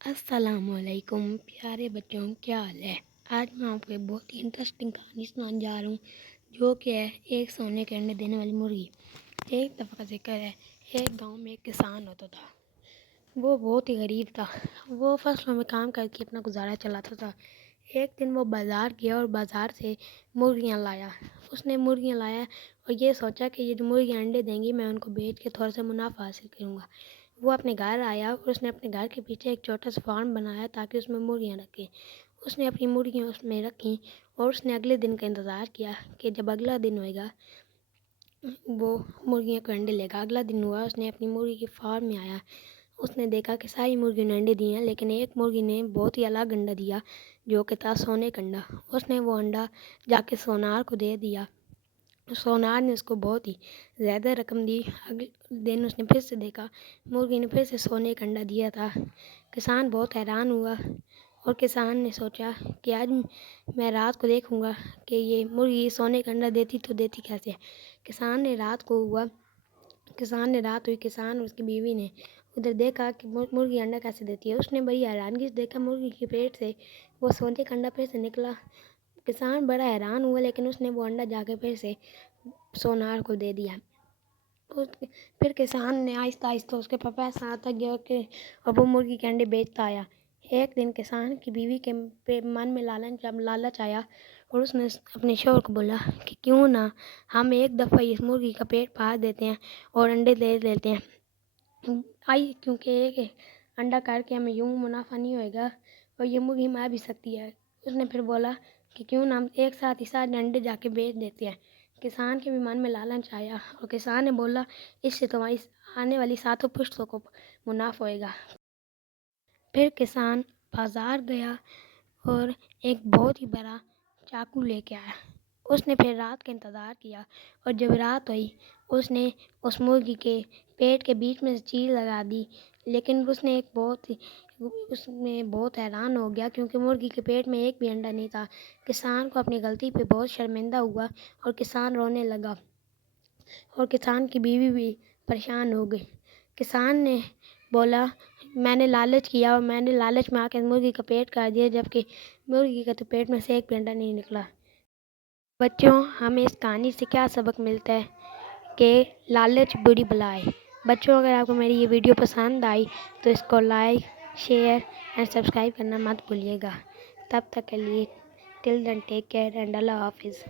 السلام علیکم پیارے بچوں، کیا حال ہے؟ آج میں آپ کو ایک بہت ہی انٹرسٹنگ کہانی سنانے جا رہا ہوں، جو کہ ہے ایک سونے کے انڈے دینے والی مرغی۔ ایک دفعہ کا ذکر ہے، ایک گاؤں میں ایک کسان ہوتا تھا۔ وہ بہت ہی غریب تھا۔ وہ فصلوں میں کام کر کے اپنا گزارا چلاتا تھا۔ ایک دن وہ بازار گیا اور بازار سے مرغیاں لایا۔ اس نے مرغیاں لایا اور یہ سوچا کہ یہ جو مرغیاں انڈے دیں گی، میں ان کو بیچ کے تھوڑا سا منافع حاصل کروں گا۔ وہ اپنے گھر آیا اور اس نے اپنے گھر کے پیچھے ایک چھوٹا سا فارم بنایا تاکہ اس میں مرغیاں رکھے۔ اس نے اپنی مرغیاں اس میں رکھیں اور اس نے اگلے دن کا انتظار کیا کہ جب اگلا دن ہوئے گا وہ مرغیاں کو انڈے لے گا۔ اگلا دن ہوا، اس نے اپنی مرغی کے فارم میں آیا۔ اس نے دیکھا کہ ساری مرغیوں نے انڈے دیے ہیں، لیکن ایک مرغی نے بہت ہی الگ انڈا دیا جو کہ تھا سونے کا انڈا۔ اس نے وہ انڈا جا کے سونار کو دے دیا۔ سونار نے اس کو بہت ہی زیادہ رقم دی۔ اگلے دن اس نے پھر سے دیکھا، مرغی نے پھر سے سونے کا انڈا دیا تھا۔ کسان بہت حیران ہوا اور کسان نے سوچا کہ آج میں رات کو دیکھوں گا کہ یہ مرغی سونے کا انڈا دیتی تو دیتی کیسے ہے۔ کسان نے رات ہوئی، کسان اور اس کی بیوی نے ادھر دیکھا کہ مرغی انڈا کیسے دیتی ہے۔ اس نے بڑی حیرانگی سے دیکھا مرغی کے پیٹ سے وہ سونے کا انڈا پھر سے نکلا۔ کسان بڑا حیران ہوا، لیکن اس نے وہ انڈا جا کے پھر سے سونار کو دے دیا۔ پھر کسان نے آہستہ آہستہ اس کے پاس پیسہ آتا گیا کہ اور وہ مرغی کے انڈے بیچتا آیا۔ ایک دن کسان کی بیوی کے من میں لالچ آیا اور اس نے اپنے شوہر کو بولا کہ کیوں نہ ہم ایک دفعہ اس مرغی کا پیٹ پھاڑ دیتے ہیں اور انڈے دے لیتے ہیں، کیونکہ ایک انڈا کر کے ہمیں یوں منافع نہیں ہوئے گا اور یہ مرغی مر بھی سکتی ہے۔ اس نے پھر بولا کہ کیوں نہ ہم ایک ساتھ ہی سارے انڈے جا کے بیچ دیتے ہیں۔ کسان کے بھی من میں لالچ آیا اور کسان نے بولا اس سے تمہاری آنے والی 7 پشتوں کو منافع ہوئے گا۔ پھر کسان بازار گیا اور ایک بہت ہی بڑا چاقو لے کے آیا۔ اس نے پھر رات کا انتظار کیا اور جب رات ہوئی اس نے اس مرغی کے پیٹ کے بیچ میں سے چیل لگا دی، لیکن اس میں بہت حیران ہو گیا کیونکہ مرغی کے پیٹ میں ایک بھی انڈا نہیں تھا۔ کسان کو اپنی غلطی پہ بہت شرمندہ ہوا اور کسان رونے لگا اور کسان کی بیوی بھی پریشان ہو گئی۔ کسان نے بولا میں نے لالچ کیا اور میں نے لالچ میں آ کے مرغی کا پیٹ کاٹ دیا، جبکہ مرغی کے تو پیٹ میں سے ایک بھی انڈا نہیں نکلا۔ بچوں، ہمیں اس کہانی سے کیا سبق ملتا ہے کہ لالچ بری بلا ہے۔ بچوں، اگر آپ کو میری یہ ویڈیو پسند آئی تو اس کو لائک، شیئر اینڈ سبسکرائب کرنا مت بھولیے گا۔ تب تک کے لیے ٹل دین ٹیک کیئر اینڈ اللہ حافظ۔